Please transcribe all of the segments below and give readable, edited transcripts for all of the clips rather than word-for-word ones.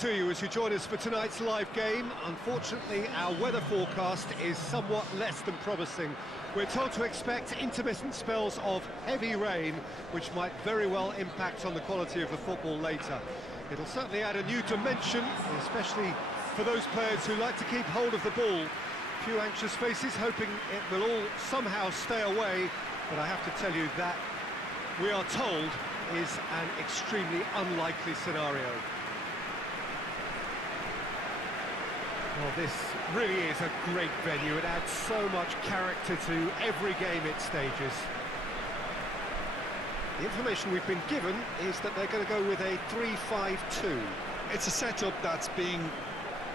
To you as you join us for tonight's live game. Unfortunately, our weather forecast is somewhat less than promising. We're told to expect intermittent spells of heavy rain, which might very well impact on the quality of the football later. It'll certainly add a new dimension, especially for those players who like to keep hold of the ball. A few anxious faces hoping it will all somehow stay away, but I have to tell you that we are told is an extremely unlikely scenario. Well, this really is a great venue. It adds so much character to every game it stages. The information we've been given is that they're going to go with a 3-5-2. It's a setup that's been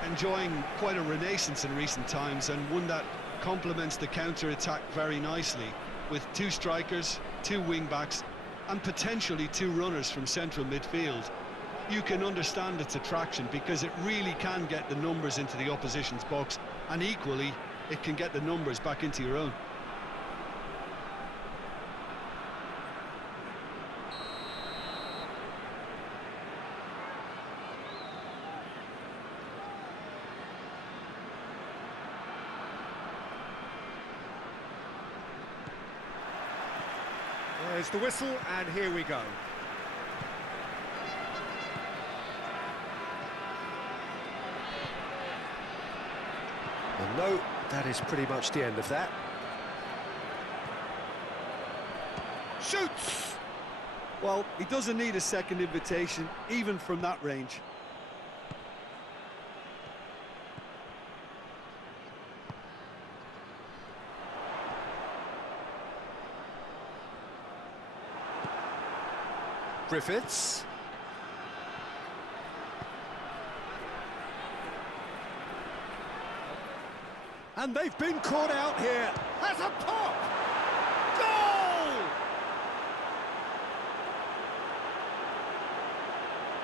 enjoying quite a renaissance in recent times, and one that complements the counter-attack very nicely, with two strikers, two wing-backs, and potentially two runners from central midfield. You can understand its attraction because it really can get the numbers into the opposition's box, and equally it can get the numbers back into your own. There's the whistle, and here we go. Well, no, that is pretty much the end of that. Shoots! Well, he doesn't need a second invitation, even from that range. Griffiths. And they've been caught out here. Has a pop! Goal!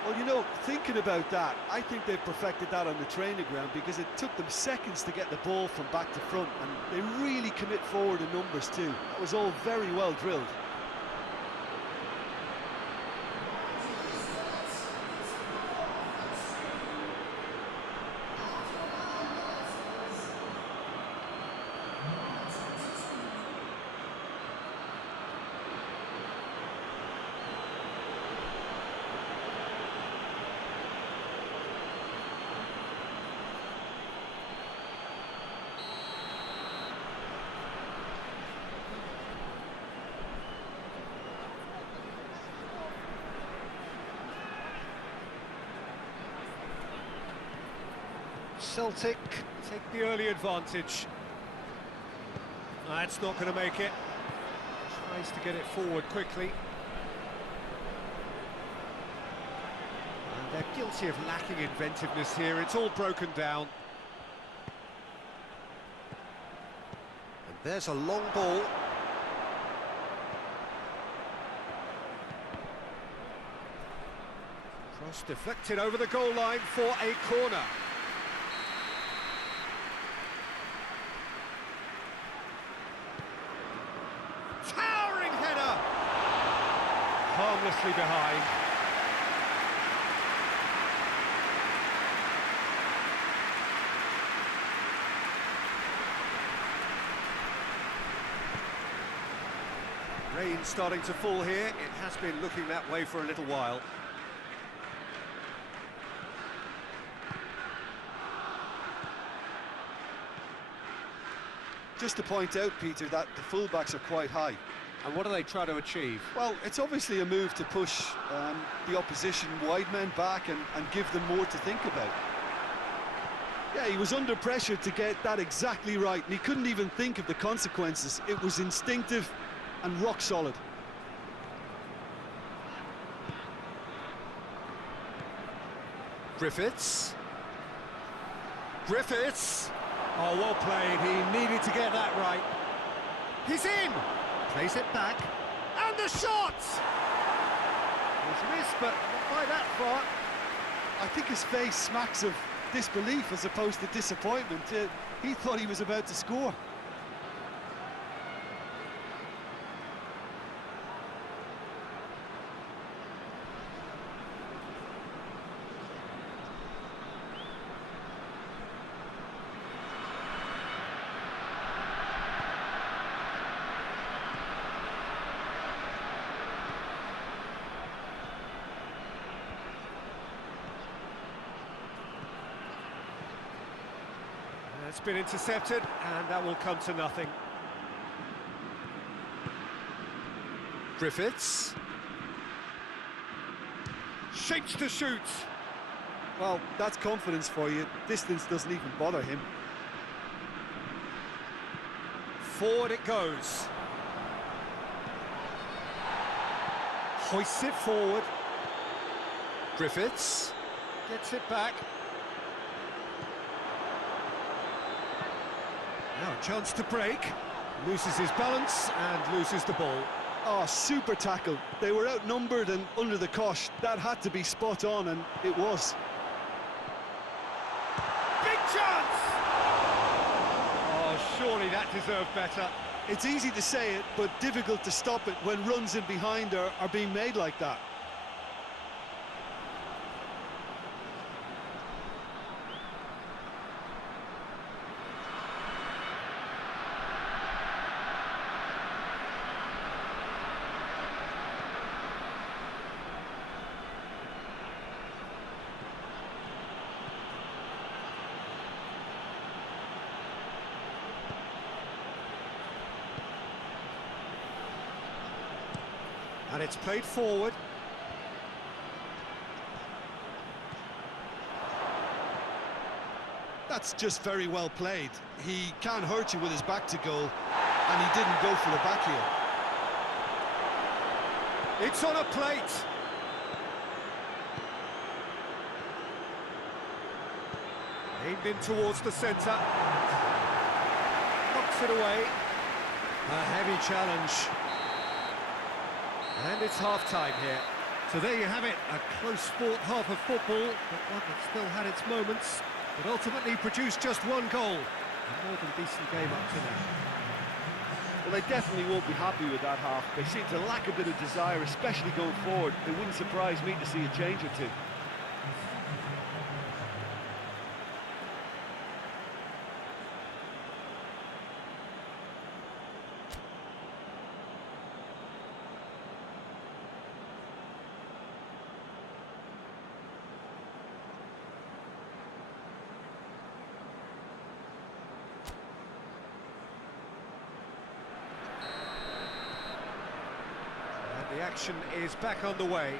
Well, you know, thinking about that, I think they've perfected that on the training ground, because it took them seconds to get the ball from back to front, and they really commit forward in numbers too. That was all very well drilled. Celtic take the early advantage. That's not going to make it. Tries to get it forward quickly. And they're guilty of lacking inventiveness here. It's all broken down. And there's a long ball. Cross deflected over the goal line for a corner. Harmlessly behind. Rain starting to fall here. It has been looking that way for a little while. Just to point out, Peter, that the fullbacks are quite high. And what do they try to achieve? Well, it's obviously a move to push the opposition wide men back and give them more to think about. Yeah, he was under pressure to get that exactly right, and he couldn't even think of the consequences. It was instinctive and rock solid. Griffiths. Griffiths! Oh, well played. He needed to get that right. He's in! Plays it back, and the shot! There's a miss, but not by that far. I think his face smacks of disbelief as opposed to disappointment. He thought he was about to score. It's been intercepted, and that will come to nothing. Griffiths. Shapes to shoot. Well, that's confidence for you. Distance doesn't even bother him. Forward it goes. Hoists it forward. Griffiths gets it back. Now a chance to break. Loses his balance and loses the ball. Oh, super tackle. They were outnumbered and under the cosh. That had to be spot on, and it was. Big chance! Oh, surely that deserved better. It's easy to say it, but difficult to stop it when runs in behind are being made like that. And it's played forward. That's just very well played. He can't hurt you with his back to goal, and he didn't go for the back heel. It's on a plate. Aimed in towards the centre. Knocks it away. A heavy challenge. And it's half-time here. So there you have it, a close-fought half of football, but one that still had its moments, but ultimately produced just one goal. A more than decent game up to now. Well, they definitely won't be happy with that half. They seem to lack a bit of desire, especially going forward. It wouldn't surprise me to see a change or two. The action is back on the way.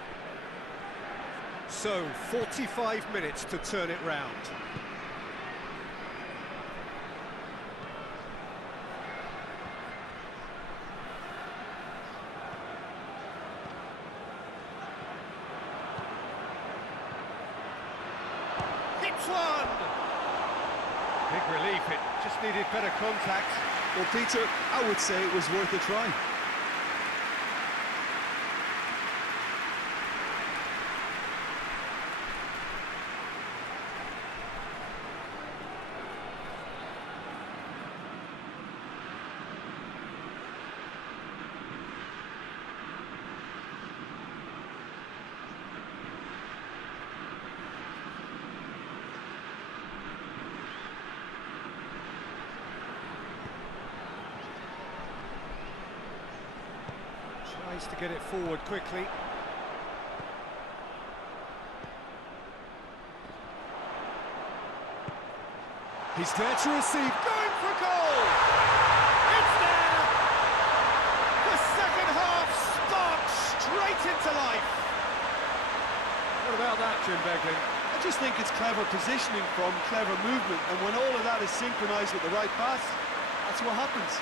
So, 45 minutes to turn it round. Hits one! Big relief, it just needed better contact. Well, Peter, I would say it was worth a try. Tries to get it forward quickly. He's there to receive, going for goal! It's there! The second half sparks straight into life! What about that, Jim Beglin? I just think it's clever positioning from clever movement, and when all of that is synchronised with the right pass, that's what happens.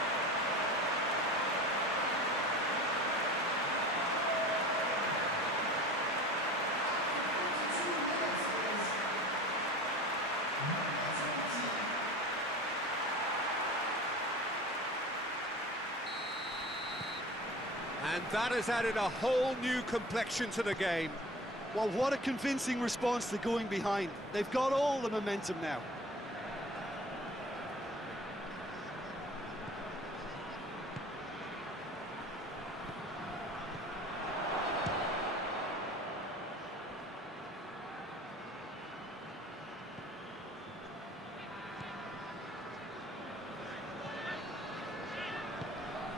And that has added a whole new complexion to the game. Well, what a convincing response to going behind. They've got all the momentum now.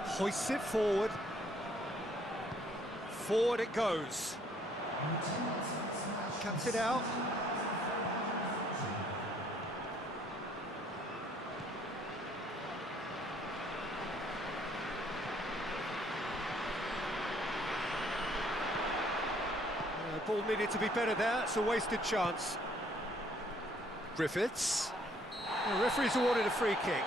Hoists it forward. Forward it goes. Cuts it out. Ball needed to be better there, it's a wasted chance. Griffiths. The referee's awarded a free kick.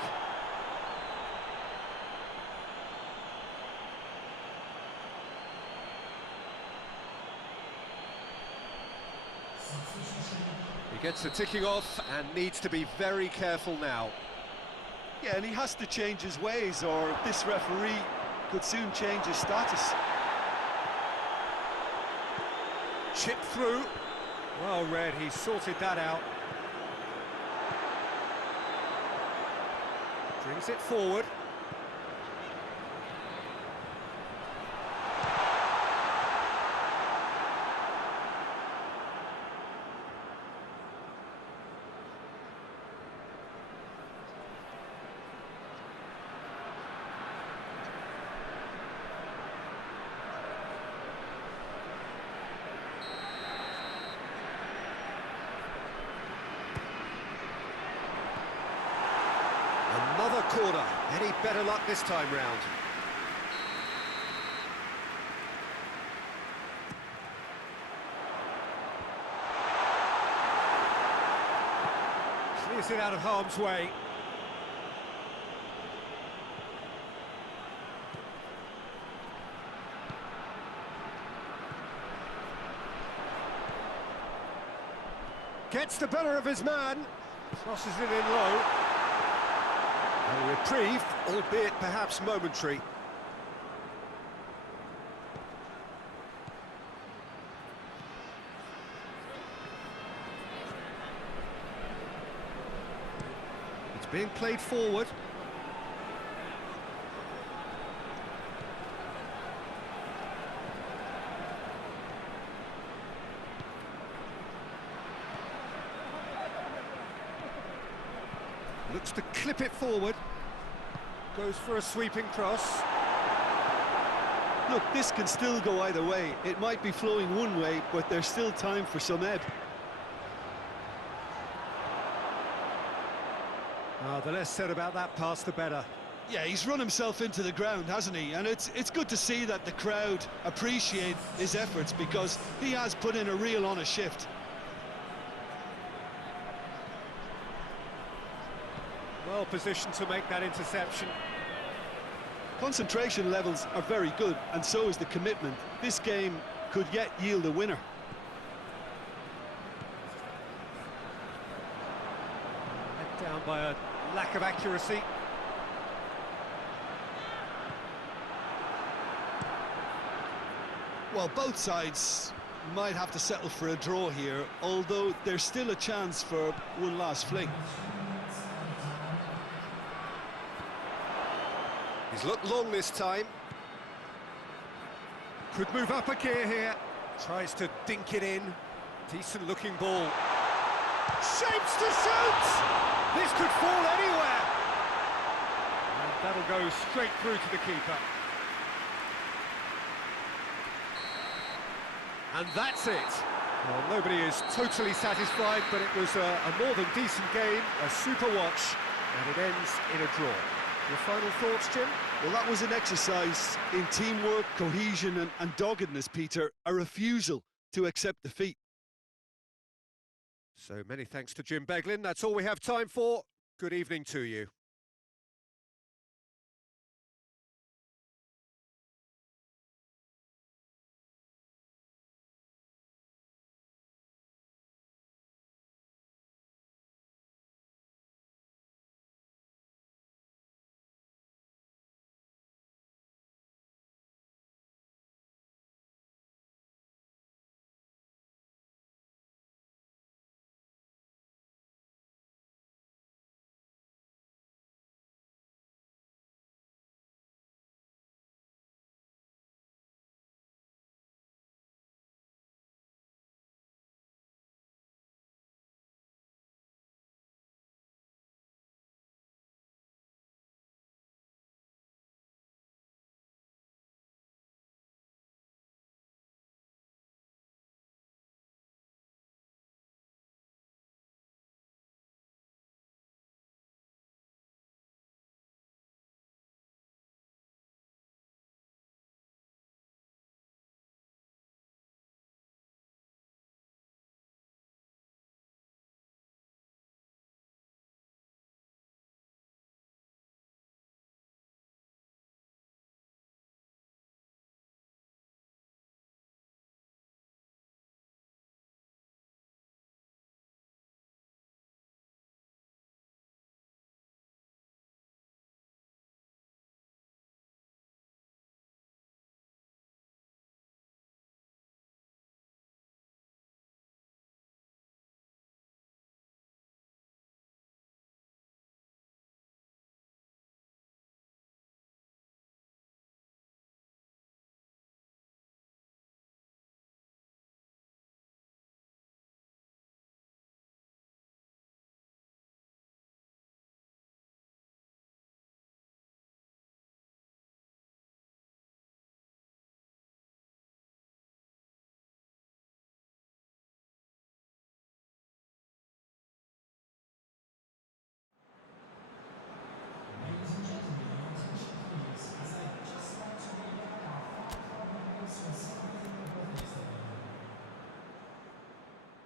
He gets the ticking off and needs to be very careful now. Yeah, and he has to change his ways, or this referee could soon change his status. Chip through. Well read, he sorted that out. Brings it forward. Another corner. Any better luck this time round? Clears it out of harm's way. Gets the better of his man. Crosses it in low. A reprieve, albeit perhaps momentary. It's being played forward. Looks to clip it forward. Goes for a sweeping cross. Look, this can still go either way. It might be flowing one way, but there's still time for some ebb. The less said about that pass, the better. Yeah, he's run himself into the ground, hasn't he? And it's good to see that the crowd appreciate his efforts, because he has put in a real honest shift. Well positioned to make that interception. Concentration levels are very good, and so is the commitment. This game could yet yield a winner. Let down by a lack of accuracy. Well, both sides might have to settle for a draw here, although there's still a chance for one last fling. He's looked long this time. Could move up a gear here. Tries to dink it in. Decent looking ball. Shapes to shoot! This could fall anywhere. And that'll go straight through to the keeper. And that's it. Well, nobody is totally satisfied, but it was a more than decent game, a super watch, and it ends in a draw. Your final thoughts, Jim? Well, that was an exercise in teamwork, cohesion and doggedness, Peter. A refusal to accept defeat. So many thanks to Jim Beglin. That's all we have time for. Good evening to you.